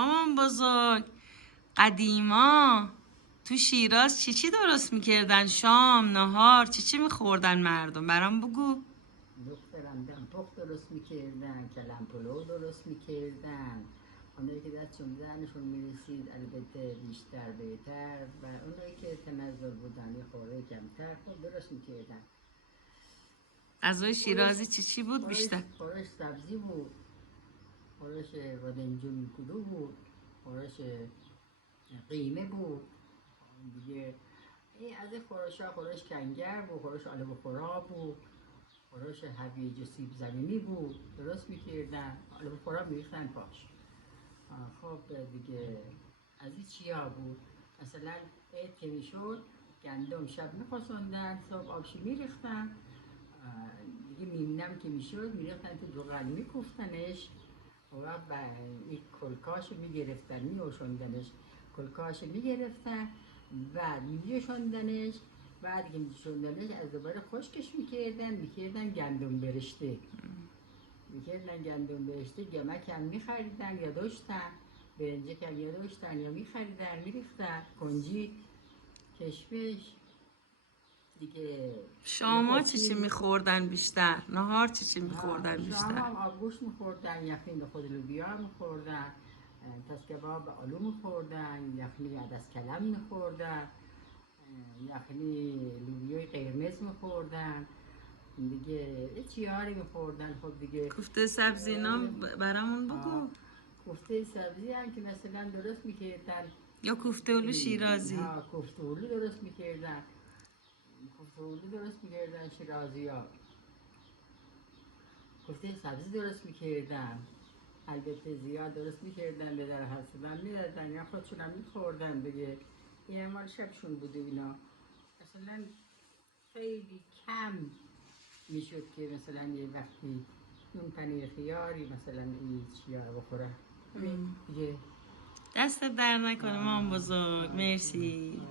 مامان بزرگ، قدیما تو شیراز چی درست میکردن؟ شام، نهار، چی میخوردن مردم؟ برام بگو. دخترم دمپخت درست میکردن، کلم پلو درست میکردن. اونایی که دستشون زنشون میرسید البته بیشتر بهتر، و اونایی که تنزل بودن یه خورده کمتر خب درست میکردن. غذای شیرازی چی بود بیشتر؟ خورش سبزی بود، خورش بادمجون کلو بود، خورش قیمه بود دیگه. این از این خورش ها خورش کنگر بود، خورش آلو خورا بود، خورش هویج سیب زمینی بود درست میکردن، آلو خورا میریختن پاش. خب دیگه از این چیا بود؟ مثلا عید که میشد گندم شب میخواسوندن، صبح آبشی میریختن، دیگه نیمنم که میشد میریختن تو جوغل میکوفتنش و این کلکاش میگرفتن میوشوندنش، کلکاش میگرفتن بعد میشوندنش، بعد که میشوندنش از دوباره خشکش میکردن گندم برشته، میکردن گندم برشته. گمک هم میخریدن یا داشتن، برنجک هم یا داشتن یا میخریدن میریختن، کنجی، کشمش دیگه. شاما چی میخوردن بیشتر؟ نهار چی میخوردن بیشتر؟ شام هم آبگوشت میخوردن، یخنی خود لوبیا میخوردن، تاس کباب آلو میخوردن، یخنی عدس کلم میخوردن، یخنی لوبیای قرمز میخوردن دیگه. چیاری میخوردن خب دیگه. کوفته سبزی اینا برامون بگو. کوفته سبزی هم که مثلا درست میکردن، یا کوفته اولو شیرازی. کوفته اولو درست میکردن، کوفته اولو درست میکردن شیرازی ها. کوفته سبزی درست میکردن، البته زیاد درست میکردن، به در حسبن میدادن یا خودشون هم میخوردن دیگه. این مال شبشون بوده اینا. مثلا خیلی کم میشد که مثلا یه وقتی نون پنیر خیاری مثلا این چیا رو بخوره دیگه. دست در نکنه مامان بزرگ. مرسی.